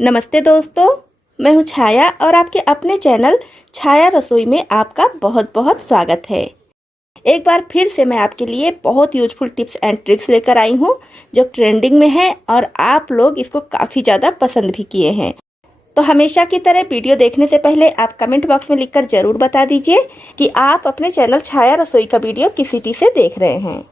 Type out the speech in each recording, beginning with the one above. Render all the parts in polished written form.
नमस्ते दोस्तों, मैं हूँ छाया और आपके अपने चैनल छाया रसोई में आपका बहुत बहुत स्वागत है। एक बार फिर से मैं आपके लिए बहुत यूजफुल टिप्स एंड ट्रिक्स लेकर आई हूँ जो ट्रेंडिंग में है और आप लोग इसको काफ़ी ज़्यादा पसंद भी किए हैं। तो हमेशा की तरह वीडियो देखने से पहले आप कमेंट बॉक्स में लिखकर ज़रूर बता दीजिए कि आप अपने चैनल छाया रसोई का वीडियो किस सिटी से देख रहे हैं।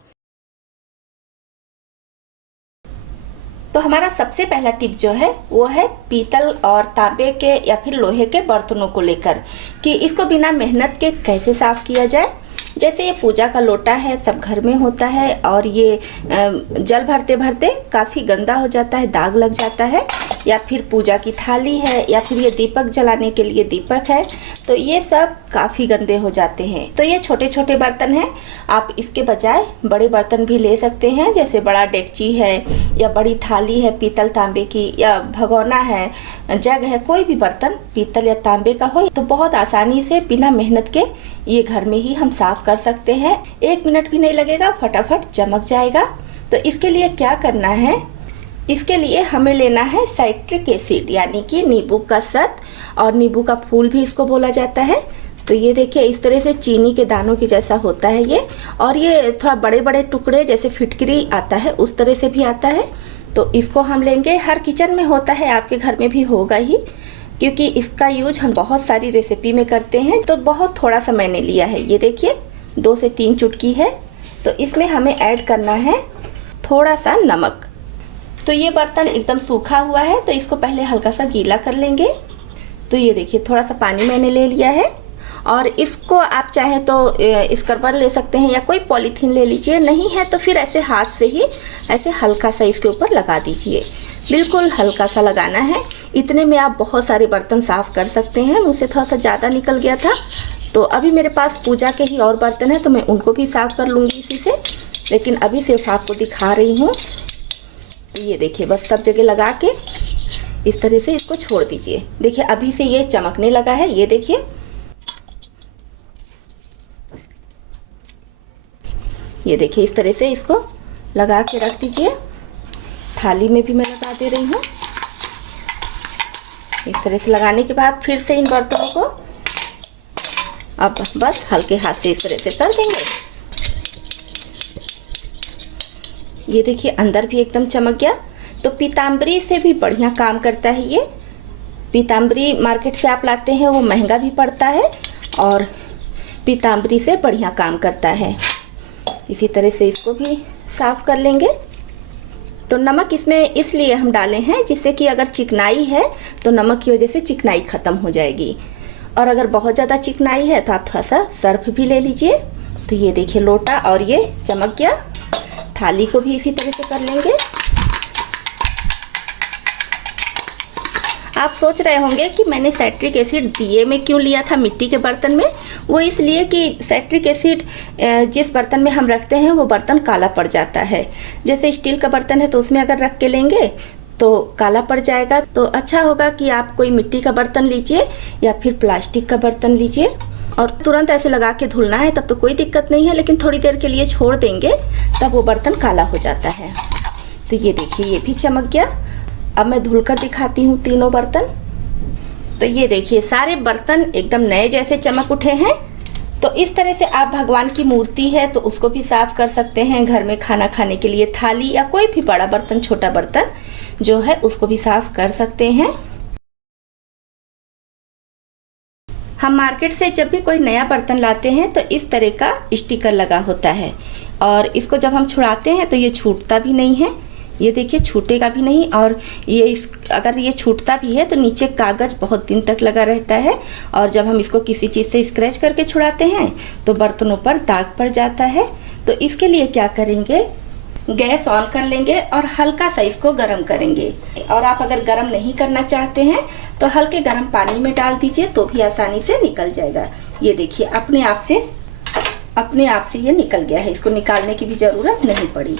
तो हमारा सबसे पहला टिप जो है वो है पीतल और तांबे के या फिर लोहे के बर्तनों को लेकर कि इसको बिना मेहनत के कैसे साफ़ किया जाए। जैसे ये पूजा का लोटा है, सब घर में होता है और ये जल भरते भरते काफ़ी गंदा हो जाता है, दाग लग जाता है। या फिर पूजा की थाली है या फिर ये दीपक जलाने के लिए दीपक है, तो ये सब काफ़ी गंदे हो जाते हैं। तो ये छोटे छोटे बर्तन हैं, आप इसके बजाय बड़े बर्तन भी ले सकते हैं। जैसे बड़ा डेगची है या बड़ी थाली है पीतल तांबे की, या भगोना है, जग है, कोई भी बर्तन पीतल या तांबे का हो तो बहुत आसानी से बिना मेहनत के ये घर में ही हम साफ कर सकते हैं। 1 मिनट भी नहीं लगेगा, फटाफट चमक जाएगा। तो इसके लिए क्या करना है, इसके लिए हमें लेना है साइट्रिक एसिड यानी कि नींबू का सत, और नींबू का फूल भी इसको बोला जाता है। तो ये देखिए इस तरह से चीनी के दानों के जैसा होता है ये, और ये थोड़ा बड़े बड़े टुकड़े जैसे फिटकरी आता है उस तरह से भी आता है। तो इसको हम लेंगे, हर किचन में होता है, आपके घर में भी होगा ही, क्योंकि इसका यूज हम बहुत सारी रेसिपी में करते हैं। तो बहुत थोड़ा सा मैंने लिया है, ये देखिए 2 से 3 चुटकी है। तो इसमें हमें ऐड करना है थोड़ा सा नमक। तो ये बर्तन एकदम सूखा हुआ है तो इसको पहले हल्का सा गीला कर लेंगे। तो ये देखिए थोड़ा सा पानी मैंने ले लिया है, और इसको आप चाहे तो स्क्रबर ले सकते हैं या कोई पॉलीथीन ले लीजिए, नहीं है तो फिर ऐसे हाथ से ही ऐसे हल्का सा इसके ऊपर लगा दीजिए। बिल्कुल हल्का सा लगाना है, इतने में आप बहुत सारे बर्तन साफ़ कर सकते हैं। मुझसे थोड़ा सा ज़्यादा निकल गया था, तो अभी मेरे पास पूजा के ही और बर्तन हैं तो मैं उनको भी साफ़ कर लूँगी इसी से, लेकिन अभी सिर्फ आपको दिखा रही हूँ। ये देखिए बस सब जगह लगा के इस तरह से इसको छोड़ दीजिए। देखिए अभी से ये चमकने लगा है, ये देखिए। ये देखिए इस तरह से इसको लगा के रख दीजिए। थाली में भी मैं लगा दे रही हूँ। इस तरह से लगाने के बाद फिर से इन बर्तनों को अब बस हल्के हाथ से इस तरह से कर देंगे। ये देखिए अंदर भी एकदम चमक गया। तो पीताम्बरी से भी बढ़िया काम करता है ये। पीताम्बरी मार्केट से आप लाते हैं वो महंगा भी पड़ता है, और पीताम्बरी से बढ़िया काम करता है। इसी तरह से इसको भी साफ़ कर लेंगे। तो नमक इसमें इसलिए हम डाले हैं जिससे कि अगर चिकनाई है तो नमक की वजह से चिकनाई ख़त्म हो जाएगी, और अगर बहुत ज़्यादा चिकनाई है तो आप थोड़ा सा सर्फ भी ले लीजिए। तो ये देखिए लोटा और ये चमक गया। थाली को भी इसी तरह से कर लेंगे। आप सोच रहे होंगे कि मैंने साइट्रिक एसिड दिए में क्यों लिया था मिट्टी के बर्तन में। वो इसलिए कि साइट्रिक एसिड जिस बर्तन में हम रखते हैं वो बर्तन काला पड़ जाता है। जैसे स्टील का बर्तन है तो उसमें अगर रख के लेंगे तो काला पड़ जाएगा। तो अच्छा होगा कि आप कोई मिट्टी का बर्तन लीजिए या फिर प्लास्टिक का बर्तन लीजिए, और तुरंत ऐसे लगा के धुलना है तब तो कोई दिक्कत नहीं है, लेकिन थोड़ी देर के लिए छोड़ देंगे तब वो बर्तन काला हो जाता है। तो ये देखिए ये भी चमक गया। अब मैं धुलकर दिखाती हूँ तीनों बर्तन। तो ये देखिए सारे बर्तन एकदम नए जैसे चमक उठे हैं। तो इस तरह से आप भगवान की मूर्ति है तो उसको भी साफ कर सकते हैं। घर में खाना खाने के लिए थाली या कोई भी बड़ा बर्तन, छोटा बर्तन जो है उसको भी साफ कर सकते हैं। हम मार्केट से जब भी कोई नया बर्तन लाते हैं तो इस तरह का स्टिकर लगा होता है, और इसको जब हम छुड़ाते हैं तो ये छूटता भी नहीं है। ये देखिए छूटेगा भी नहीं, और ये अगर ये छूटता भी है तो नीचे कागज़ बहुत दिन तक लगा रहता है, और जब हम इसको किसी चीज़ से स्क्रैच करके छुड़ाते हैं तो बर्तनों पर दाग पड़ जाता है। तो इसके लिए क्या करेंगे, गैस ऑन कर लेंगे और हल्का सा इसको गर्म करेंगे। और आप अगर गर्म नहीं करना चाहते हैं तो हल्के गर्म पानी में डाल दीजिए तो भी आसानी से निकल जाएगा। ये देखिए अपने आप से ये निकल गया है, इसको निकालने की भी ज़रूरत नहीं पड़ी।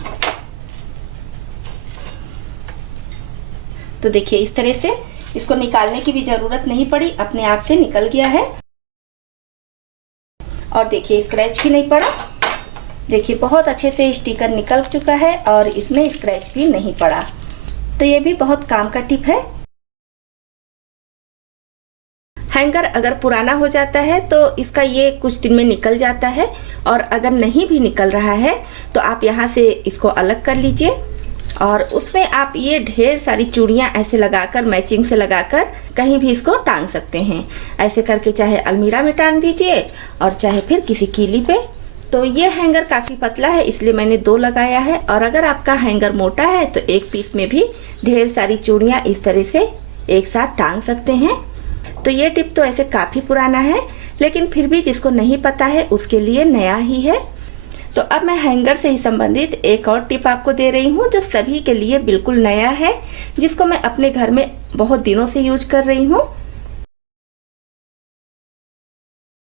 तो देखिए इस तरह से इसको निकालने की भी ज़रूरत नहीं पड़ी, अपने आप से निकल गया है। और देखिए स्क्रैच भी नहीं पड़ा। देखिए बहुत अच्छे से स्टिकर निकल चुका है और इसमें स्क्रैच भी नहीं पड़ा। तो ये भी बहुत काम का टिप है। हैंगर अगर पुराना हो जाता है तो इसका ये कुछ दिन में निकल जाता है, और अगर नहीं भी निकल रहा है तो आप यहाँ से इसको अलग कर लीजिए और उसमें आप ये ढेर सारी चूड़ियाँ ऐसे लगाकर, मैचिंग से लगाकर कहीं भी इसको टांग सकते हैं। ऐसे करके चाहे अलमीरा में टांग दीजिए और चाहे फिर किसी कीली पे। तो ये हैंगर काफ़ी पतला है इसलिए मैंने 2 लगाया है, और अगर आपका हैंगर मोटा है तो एक पीस में भी ढेर सारी चूड़ियाँ इस तरह से एक साथ टांग सकते हैं। तो ये टिप तो ऐसे काफ़ी पुराना है, लेकिन फिर भी जिसको नहीं पता है उसके लिए नया ही है। तो अब मैं हैंगर से ही संबंधित एक और टिप आपको दे रही हूँ जो सभी के लिए बिल्कुल नया है, जिसको मैं अपने घर में बहुत दिनों से यूज कर रही हूँ।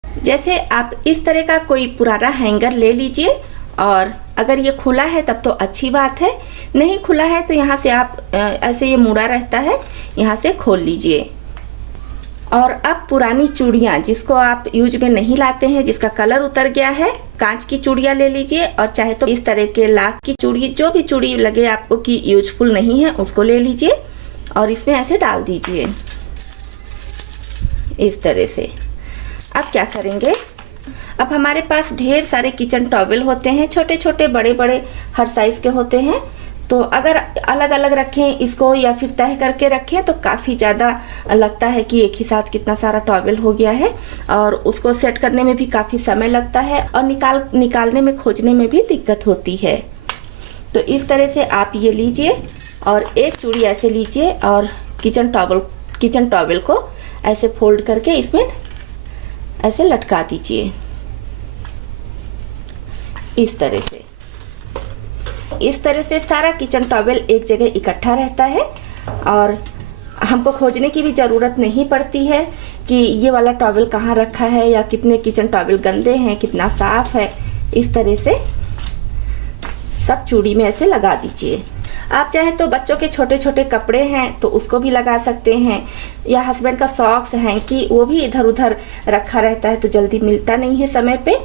जैसे आप इस तरह का कोई पुराना हैंगर ले लीजिए, और अगर ये खुला है तब तो अच्छी बात है, नहीं खुला है तो यहाँ से आप ऐसे ये मुड़ा रहता है, यहाँ से खोल लीजिए। और अब पुरानी चूड़ियाँ जिसको आप यूज में नहीं लाते हैं, जिसका कलर उतर गया है, कांच की चूड़ियाँ ले लीजिए, और चाहे तो इस तरह के लाख की चूड़ी, जो भी चूड़ी लगे आपको कि यूजफुल नहीं है उसको ले लीजिए और इसमें ऐसे डाल दीजिए इस तरह से। अब क्या करेंगे, अब हमारे पास ढेर सारे किचन टॉवेल होते हैं, छोटे छोटे बड़े बड़े हर साइज के होते हैं। तो अगर अलग अलग रखें इसको या फिर तह करके रखें तो काफ़ी ज़्यादा लगता है कि एक ही साथ कितना सारा टॉवेल हो गया है, और उसको सेट करने में भी काफ़ी समय लगता है और निकालने में, खोजने में भी दिक्कत होती है। तो इस तरह से आप ये लीजिए और एक चूड़ी ऐसे लीजिए और किचन टॉवेल को ऐसे फोल्ड करके इसमें ऐसे लटका दीजिए इस तरह से सारा किचन टॉवेल एक जगह इकट्ठा रहता है, और हमको खोजने की भी ज़रूरत नहीं पड़ती है कि ये वाला टॉवेल कहाँ रखा है या कितने किचन टॉवेल गंदे हैं, कितना साफ है। इस तरह से सब चूड़ी में ऐसे लगा दीजिए। आप चाहे तो बच्चों के छोटे छोटे कपड़े हैं तो उसको भी लगा सकते हैं, या हस्बैंड का सॉक्स है कि वो भी इधर उधर रखा रहता है तो जल्दी मिलता नहीं है समय पे,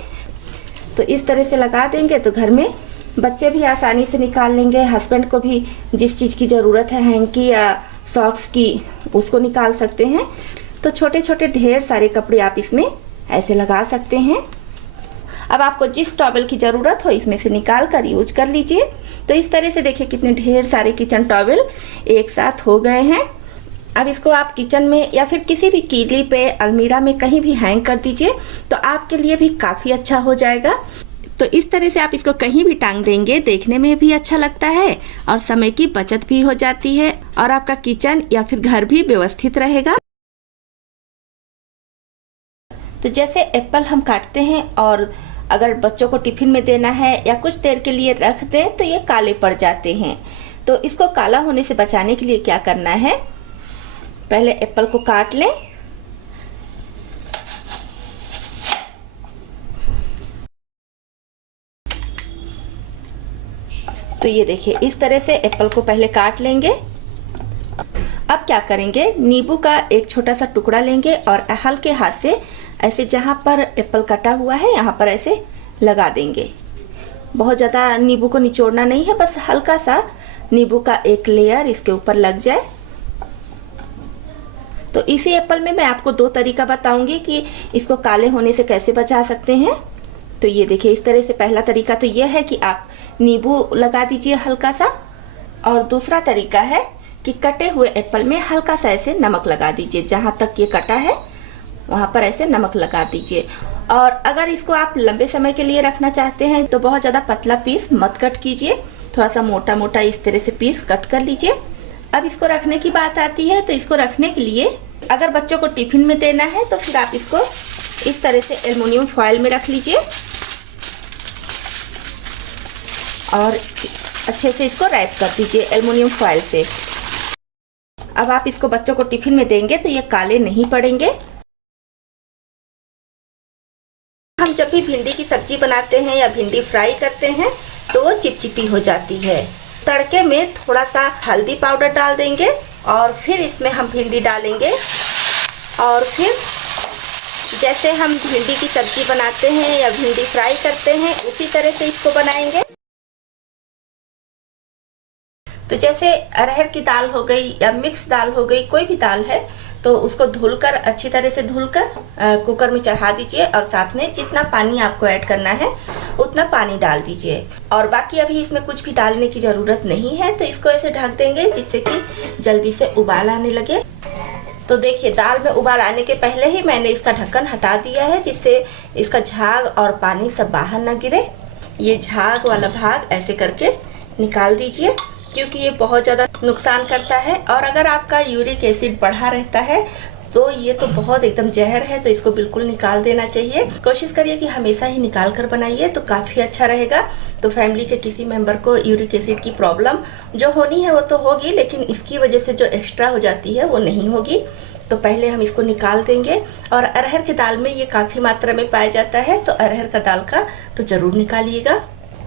तो इस तरह से लगा देंगे तो घर में बच्चे भी आसानी से निकाल लेंगे, हस्बैंड को भी जिस चीज़ की ज़रूरत है हैंकी या सॉक्स की उसको निकाल सकते हैं। तो छोटे छोटे ढेर सारे कपड़े आप इसमें ऐसे लगा सकते हैं। अब आपको जिस टॉवेल की ज़रूरत हो इसमें से निकाल कर यूज कर लीजिए। तो इस तरह से देखिए कितने ढेर सारे किचन टॉवेल एक साथ हो गए हैं। अब इसको आप किचन में या फिर किसी भी कीली पे, अलमीरा में कहीं भी हैंग कर दीजिए तो आपके लिए भी काफ़ी अच्छा हो जाएगा। तो इस तरह से आप इसको कहीं भी टांग देंगे, देखने में भी अच्छा लगता है और समय की बचत भी हो जाती है, और आपका किचन या फिर घर भी व्यवस्थित रहेगा। तो जैसे एप्पल हम काटते हैं और अगर बच्चों को टिफिन में देना है या कुछ देर के लिए रख दें तो ये काले पड़ जाते हैं। तो इसको काला होने से बचाने के लिए क्या करना है, पहले एप्पल को काट लें, तो ये देखिए इस तरह से एप्पल को पहले काट लेंगे। अब क्या करेंगे, नींबू का एक छोटा सा टुकड़ा लेंगे और हल्के हाथ से ऐसे जहाँ पर एप्पल कटा हुआ है यहाँ पर ऐसे लगा देंगे। बहुत ज़्यादा नींबू को निचोड़ना नहीं है, बस हल्का सा नींबू का एक लेयर इसके ऊपर लग जाए। तो इसी एप्पल में मैं आपको 2 तरीका बताऊंगी कि इसको काले होने से कैसे बचा सकते हैं। तो ये देखिए इस तरह से पहला तरीका तो ये है कि आप नींबू लगा दीजिए हल्का सा, और दूसरा तरीका है कि कटे हुए एप्पल में हल्का सा ऐसे नमक लगा दीजिए, जहाँ तक ये कटा है वहाँ पर ऐसे नमक लगा दीजिए। और अगर इसको आप लंबे समय के लिए रखना चाहते हैं तो बहुत ज़्यादा पतला पीस मत कट कीजिए, थोड़ा सा मोटा मोटा इस तरह से पीस कट कर लीजिए। अब इसको रखने की बात आती है, तो इसको रखने के लिए अगर बच्चों को टिफिन में देना है तो फिर आप इसको इस तरह से एल्युमिनियम फॉयल में रख लीजिए और अच्छे से इसको रैप कर दीजिए एल्युमिनियम फॉयल से। अब आप इसको बच्चों को टिफिन में देंगे तो ये काले नहीं पड़ेंगे। हम जब भी भिंडी की सब्जी बनाते हैं या भिंडी फ्राई करते हैं तो वो चिपचिपी हो जाती है। तड़के में थोड़ा सा हल्दी पाउडर डाल देंगे और फिर इसमें हम भिंडी डालेंगे, और फिर जैसे हम भिंडी की सब्जी बनाते हैं या भिंडी फ्राई करते हैं उसी तरह से इसको बनाएंगे। तो जैसे अरहर की दाल हो गई या मिक्स दाल हो गई, कोई भी दाल है, तो उसको धुलकर, अच्छी तरह से धुलकर कुकर में चढ़ा दीजिए और साथ में जितना पानी आपको ऐड करना है उतना पानी डाल दीजिए। और बाकी अभी इसमें कुछ भी डालने की ज़रूरत नहीं है, तो इसको ऐसे ढक देंगे जिससे कि जल्दी से उबाल आने लगे। तो देखिए दाल में उबाल आने के पहले ही मैंने इसका ढक्कन हटा दिया है, जिससे इसका झाग और पानी सब बाहर ना गिरे। ये झाग वाला भाग ऐसे करके निकाल दीजिए, क्योंकि ये बहुत ज़्यादा नुकसान करता है। और अगर आपका यूरिक एसिड बढ़ा रहता है तो ये तो बहुत एकदम जहर है, तो इसको बिल्कुल निकाल देना चाहिए। कोशिश करिए कि हमेशा ही निकाल कर बनाइए, तो काफ़ी अच्छा रहेगा। तो फैमिली के किसी मेंबर को यूरिक एसिड की प्रॉब्लम जो होनी है वो तो होगी, लेकिन इसकी वजह से जो एक्स्ट्रा हो जाती है वो नहीं होगी। तो पहले हम इसको निकाल देंगे। और अरहर की दाल में ये काफ़ी मात्रा में पाया जाता है, तो अरहर का दाल का तो ज़रूर निकालिएगा।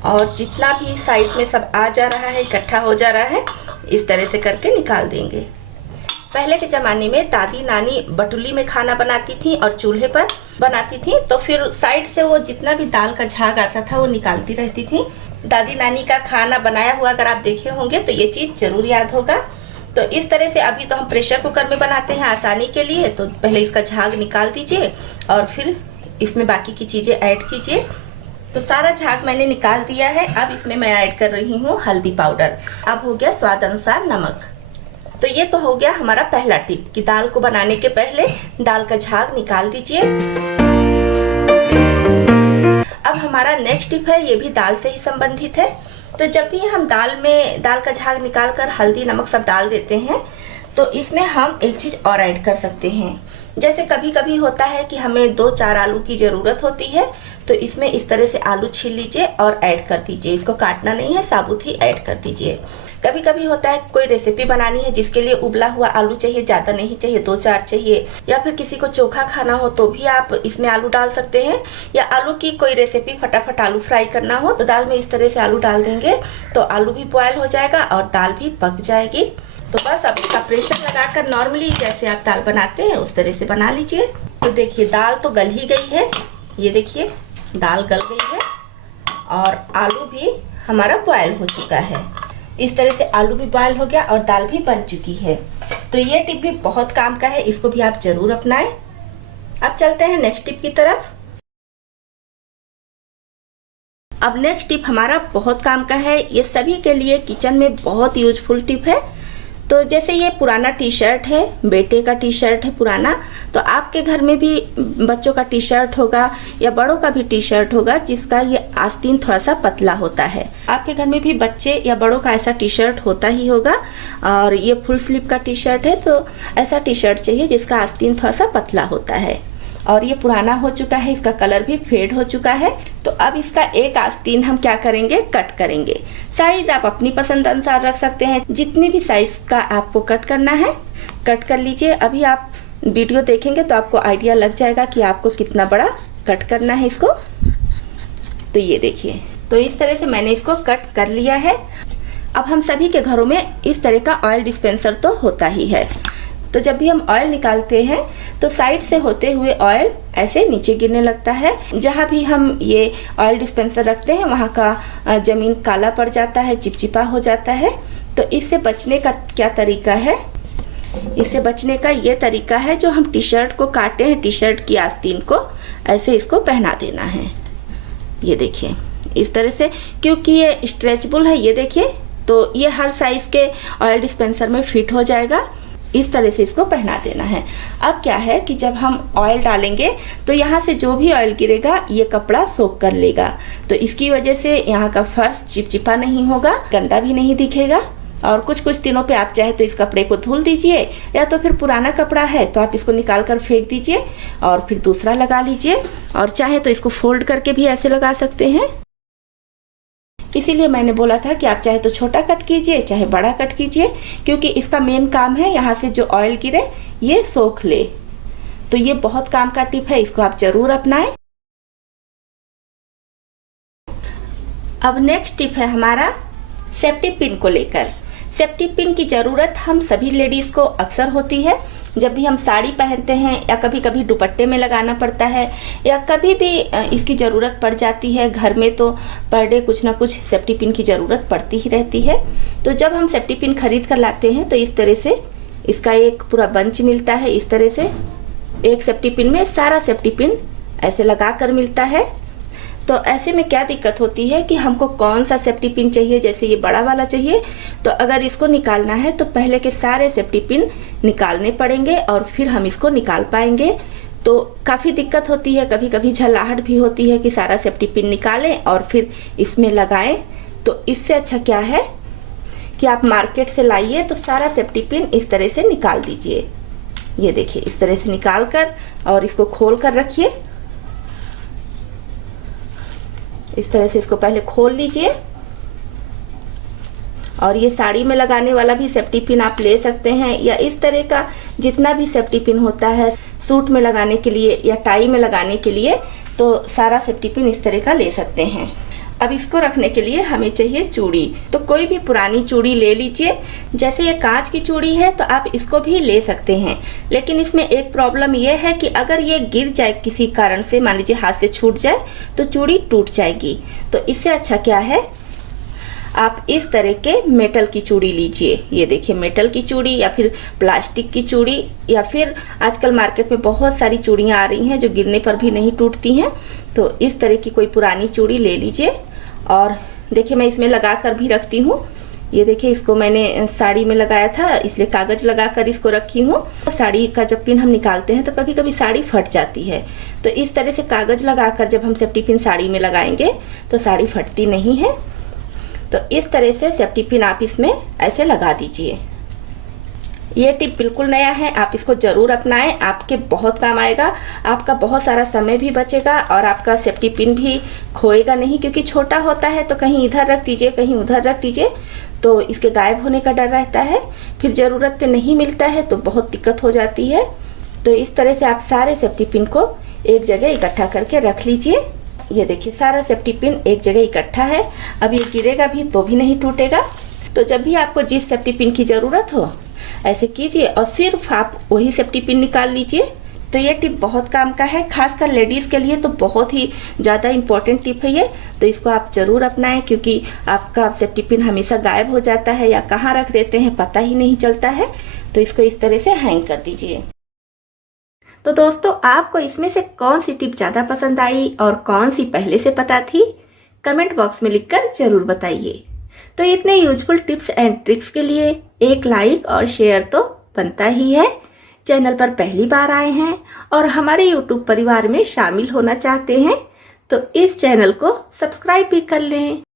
और जितना भी साइड में सब आ जा रहा है, इकट्ठा हो जा रहा है, इस तरह से करके निकाल देंगे। पहले के ज़माने में दादी नानी बटुली में खाना बनाती थी और चूल्हे पर बनाती थी, तो फिर साइड से वो जितना भी दाल का झाग आता था वो निकालती रहती थी। दादी नानी का खाना बनाया हुआ अगर आप देखे होंगे तो ये चीज़ ज़रूर याद होगा। तो इस तरह से अभी तो हम प्रेशर कुकर में बनाते हैं आसानी के लिए, तो पहले इसका झाग निकाल दीजिए और फिर इसमें बाकी की चीज़ें ऐड कीजिए। तो सारा झाग मैंने निकाल दिया है। अब इसमें मैं ऐड कर रही हूँ हल्दी पाउडर। अब हो गया स्वाद अनुसार नमक। तो ये तो हो गया हमारा पहला टिप कि दाल को बनाने के पहले दाल का झाग निकाल दीजिए। अब हमारा नेक्स्ट टिप है, ये भी दाल से ही संबंधित है। तो जब भी हम दाल का झाग निकाल कर हल्दी नमक सब डाल देते हैं, तो इसमें हम एक चीज़ और ऐड कर सकते हैं। जैसे कभी कभी होता है कि हमें 2-4 आलू की ज़रूरत होती है, तो इसमें इस तरह से आलू छील लीजिए और ऐड कर दीजिए। इसको काटना नहीं है, साबुत ही ऐड कर दीजिए। कभी कभी होता है कोई रेसिपी बनानी है जिसके लिए उबला हुआ आलू चाहिए, ज़्यादा नहीं चाहिए, 2-4 चाहिए, या फिर किसी को चोखा खाना हो तो भी आप इसमें आलू डाल सकते हैं। या आलू की कोई रेसिपी फटाफट आलू फ्राई करना हो तो दाल में इस तरह से आलू डाल देंगे, तो आलू भी बॉयल हो जाएगा और दाल भी पक जाएगी। तो बस अब इसका प्रेशर लगाकर नॉर्मली जैसे आप दाल बनाते हैं उस तरह से बना लीजिए। तो देखिए दाल तो गल ही गई है, ये देखिए दाल गल गई है और आलू भी हमारा बॉयल हो चुका है। इस तरह से आलू भी बॉयल हो गया और दाल भी बन चुकी है। तो ये टिप भी बहुत काम का है, इसको भी आप जरूर अपनाएं। अब चलते हैं नेक्स्ट टिप की तरफ। अब नेक्स्ट टिप हमारा बहुत काम का है, ये सभी के लिए किचन में बहुत यूजफुल टिप है। तो जैसे ये पुराना टी शर्ट है, बेटे का टी शर्ट है पुराना, तो आपके घर में भी बच्चों का टी शर्ट होगा या बड़ों का भी टी शर्ट होगा जिसका ये आस्तीन थोड़ा सा पतला होता है। आपके घर में भी बच्चे या बड़ों का ऐसा टी शर्ट होता ही होगा। और ये फुल स्लीव का टी शर्ट है, तो ऐसा टी शर्ट चाहिए जिसका आस्तीन थोड़ा सा पतला होता है। और ये पुराना हो चुका है, इसका कलर भी फेड हो चुका है। तो अब इसका एक आस्तीन हम क्या करेंगे, कट करेंगे। साइज आप अपनी पसंद अनुसार रख सकते हैं, जितनी भी साइज का आपको कट करना है कट कर लीजिए। अभी आप वीडियो देखेंगे तो आपको आइडिया लग जाएगा कि आपको कितना बड़ा कट करना है इसको। तो ये देखिए, तो इस तरह से मैंने इसको कट कर लिया है। अब हम सभी के घरों में इस तरह का ऑयल डिस्पेंसर तो होता ही है। तो जब भी हम ऑयल निकालते हैं तो साइड से होते हुए ऑयल ऐसे नीचे गिरने लगता है। जहाँ भी हम ये ऑयल डिस्पेंसर रखते हैं वहाँ का ज़मीन काला पड़ जाता है, चिपचिपा हो जाता है। तो इससे बचने का क्या तरीका है, इससे बचने का ये तरीका है, जो हम टी शर्ट को काटे हैं, टी शर्ट की आस्तीन को ऐसे इसको पहना देना है। ये देखिए इस तरह से, क्योंकि ये स्ट्रेचबल है, ये देखिए, तो ये हर साइज़ के ऑयल डिस्पेंसर में फिट हो जाएगा। इस तरह से इसको पहना देना है। अब क्या है कि जब हम ऑयल डालेंगे तो यहाँ से जो भी ऑयल गिरेगा ये कपड़ा सोख कर लेगा। तो इसकी वजह से यहाँ का फर्श चिपचिपा नहीं होगा, गंदा भी नहीं दिखेगा। और कुछ दिनों पे आप चाहे तो इस कपड़े को धुल दीजिए, या तो फिर पुराना कपड़ा है तो आप इसको निकाल कर फेंक दीजिए और फिर दूसरा लगा लीजिए। और चाहे तो इसको फोल्ड करके भी ऐसे लगा सकते हैं। इसीलिए मैंने बोला था कि आप चाहे तो छोटा कट कीजिए चाहे बड़ा कट कीजिए, क्योंकि इसका मेन काम है यहाँ से जो ऑयल गिरे ये सोख ले। तो ये बहुत काम का टिप है, इसको आप जरूर अपनाएं। अब नेक्स्ट टिप है हमारा सेफ्टी पिन को लेकर। सेफ्टी पिन की ज़रूरत हम सभी लेडीज़ को अक्सर होती है। जब भी हम साड़ी पहनते हैं या कभी कभी दुपट्टे में लगाना पड़ता है, या कभी भी इसकी ज़रूरत पड़ जाती है घर में, तो पर डे कुछ ना कुछ सेफ्टी पिन की ज़रूरत पड़ती ही रहती है। तो जब हम सेफ्टी पिन खरीद कर लाते हैं तो इस तरह से इसका एक पूरा बंच मिलता है इस तरह से। एक सेफ्टी पिन में सारा सेफ्टी पिन ऐसे लगा कर मिलता है। तो ऐसे में क्या दिक्कत होती है कि हमको कौन सा सेफ्टी पिन चाहिए, जैसे ये बड़ा वाला चाहिए तो अगर इसको निकालना है तो पहले के सारे सेफ्टी पिन निकालने पड़ेंगे और फिर हम इसको निकाल पाएंगे। तो काफ़ी दिक्कत होती है, कभी कभी झल्लाहट भी होती है कि सारा सेफ्टी पिन निकालें और फिर इसमें लगाएं। तो इससे अच्छा क्या है कि आप मार्केट से लाइए तो सारा सेफ्टी पिन इस तरह से निकाल दीजिए। ये देखिए इस तरह से निकाल कर और इसको खोल कर रखिए। इस तरह से इसको पहले खोल लीजिए। और ये साड़ी में लगाने वाला भी सेफ्टी पिन आप ले सकते हैं, या इस तरह का जितना भी सेफ्टी पिन होता है सूट में लगाने के लिए या टाई में लगाने के लिए, तो सारा सेफ्टी पिन इस तरह का ले सकते हैं। अब इसको रखने के लिए हमें चाहिए चूड़ी। तो कोई भी पुरानी चूड़ी ले लीजिए। जैसे ये कांच की चूड़ी है तो आप इसको भी ले सकते हैं, लेकिन इसमें एक प्रॉब्लम ये है कि अगर ये गिर जाए किसी कारण से, मान लीजिए हाथ से छूट जाए तो चूड़ी टूट जाएगी। तो इससे अच्छा क्या है, आप इस तरह के मेटल की चूड़ी लीजिए। ये देखिए मेटल की चूड़ी या फिर प्लास्टिक की चूड़ी, या फिर आजकल मार्केट में बहुत सारी चूड़ियाँ आ रही हैं जो गिरने पर भी नहीं टूटती हैं। तो इस तरह की कोई पुरानी चूड़ी ले लीजिए। और देखिए मैं इसमें लगा कर भी रखती हूँ। ये देखिए इसको मैंने साड़ी में लगाया था, इसलिए कागज़ लगा कर इसको रखी हूँ। साड़ी का जब पिन हम निकालते हैं तो कभी कभी साड़ी फट जाती है, तो इस तरह से कागज़ लगा कर जब हम सेफ्टी पिन साड़ी में लगाएंगे तो साड़ी फटती नहीं है। तो इस तरह से सेफ्टी पिन आप इसमें ऐसे लगा दीजिए। ये टिप बिल्कुल नया है, आप इसको ज़रूर अपनाएं, आपके बहुत काम आएगा। आपका बहुत सारा समय भी बचेगा और आपका सेफ्टी पिन भी खोएगा नहीं, क्योंकि छोटा होता है तो कहीं इधर रख दीजिए कहीं उधर रख दीजिए तो इसके गायब होने का डर रहता है, फिर ज़रूरत पे नहीं मिलता है तो बहुत दिक्कत हो जाती है। तो इस तरह से आप सारे सेफ्टी पिन को एक जगह इकट्ठा करके रख लीजिए। ये देखिए सारा सेफ्टी पिन एक जगह इकट्ठा है। अब ये गिरेगा भी तो भी नहीं टूटेगा। तो जब भी आपको जिस सेफ्टी पिन की ज़रूरत हो ऐसे कीजिए और सिर्फ आप वही सेफ्टी पिन निकाल लीजिए। तो ये टिप बहुत काम का है, खासकर लेडीज़ के लिए तो बहुत ही ज़्यादा इम्पोर्टेंट टिप है ये। तो इसको आप ज़रूर अपनाएं, क्योंकि आपका सेफ्टी पिन हमेशा गायब हो जाता है या कहाँ रख देते हैं पता ही नहीं चलता है। तो इसको इस तरह से हैंग कर दीजिए। तो दोस्तों आपको इसमें से कौन सी टिप ज़्यादा पसंद आई और कौन सी पहले से पता थी, कमेंट बॉक्स में लिखकर ज़रूर बताइए। तो इतने यूजफुल टिप्स एंड ट्रिक्स के लिए एक लाइक और शेयर तो बनता ही है। चैनल पर पहली बार आए हैं और हमारे यूट्यूब परिवार में शामिल होना चाहते हैं तो इस चैनल को सब्सक्राइब भी कर लें।